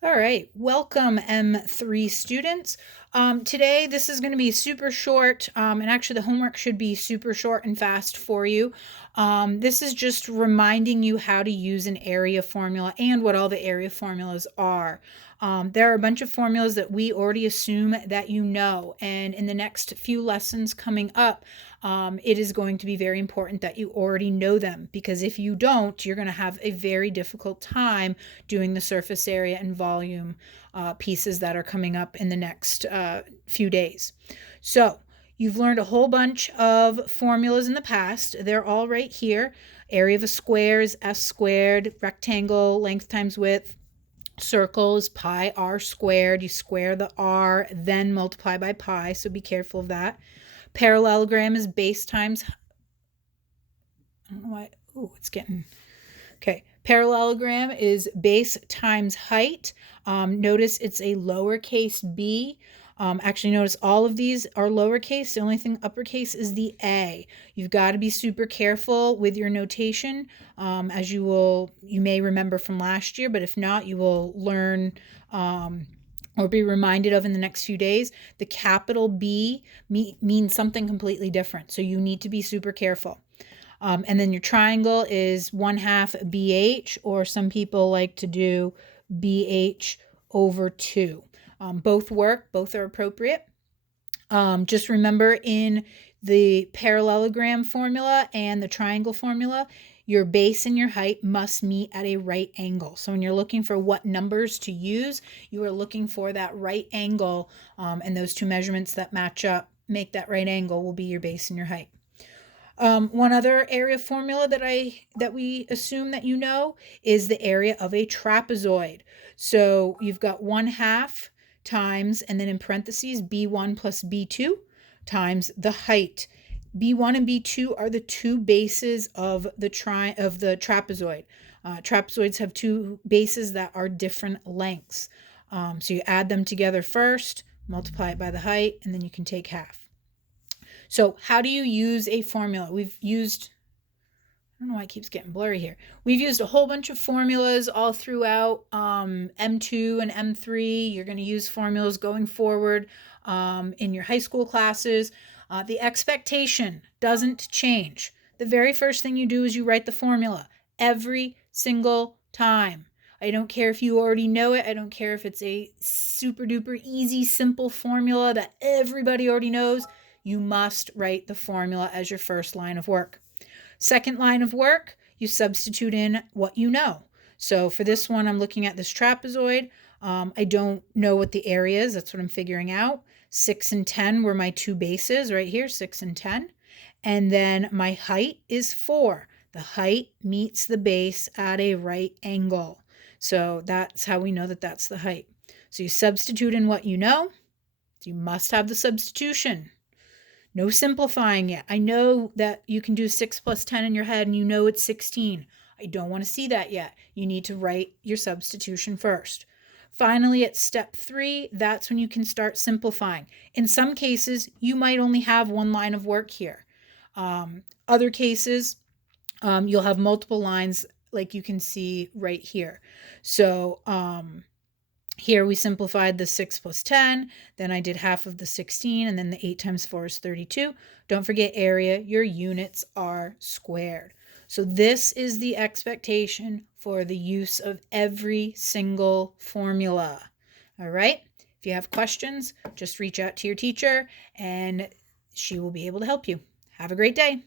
All right, welcome M3 students. Today this is going to be super short, and actually the homework should be super short and fast for you. This is just reminding you how to use an area formula and what all the area formulas are. There are a bunch of formulas that we already assume that you know, and in the next few lessons coming up, it is going to be very important that you already know them, because if you don't, you're going to have a very difficult time doing the surface area and volume pieces that are coming up in the next few days. So you've learned a whole bunch of formulas in the past. They're all right here. Area of a square is s squared, rectangle, length times width, circle is pi r squared. You square the r, then multiply by pi, so be careful of that. Parallelogram is base times, I don't know why, oh, it's getting, okay. Parallelogram is base times height. Notice it's a lowercase b. Actually, notice all of these are lowercase. The only thing uppercase is the A. You've got to be super careful with your notation, as you may remember from last year, but if not, you will learn or be reminded of in the next few days. The capital B means something completely different, so you need to be super careful. And then your triangle is 1/2 BH, or some people like to do BH over 2. Both work, both are appropriate. Just remember, in the parallelogram formula and the triangle formula, your base and your height must meet at a right angle. So when you're looking for what numbers to use, you are looking for that right angle, and those two measurements that match up, make that right angle, will be your base and your height. One other area formula that we assume that you know is the area of a trapezoid. So you've got 1/2 times, and then in parentheses, b1 plus b2 times the height. b1 and b2 are the two bases of the trapezoid. Trapezoids have two bases that are different lengths. So you add them together first, multiply it by the height, and then you can take half. So how do you use a formula? We've used, I don't know why it keeps getting blurry here. We've used a whole bunch of formulas all throughout M2 and M3. You're going to use formulas going forward in your high school classes. The expectation doesn't change. The very first thing you do is you write the formula every single time. I don't care if you already know it. I don't care if it's a super duper easy, simple formula that everybody already knows. You must write the formula as your first line of work. Second line of work, you substitute in what you know. So for this one, I'm looking at this trapezoid. I don't know what the area is. That's what I'm figuring out. 6 and 10 were my two bases right here, 6 and 10. And then my height is 4. The height meets the base at a right angle. So that's how we know that that's the height. So you substitute in what you know. You must have the substitution. No simplifying it. I know that you can do 6 plus 10 in your head and you know it's 16. I don't want to see that yet. You need to write your substitution first. Finally, at step 3, that's when you can start simplifying. In some cases, you might only have one line of work here. Other cases, you'll have multiple lines, like you can see right here. So here we simplified the 6 plus 10, then I did half of the 16, and then the 8 times 4 is 32. Don't forget area, your units are squared. So this is the expectation for the use of every single formula. All right? If you have questions, just reach out to your teacher and she will be able to help you. Have a great day.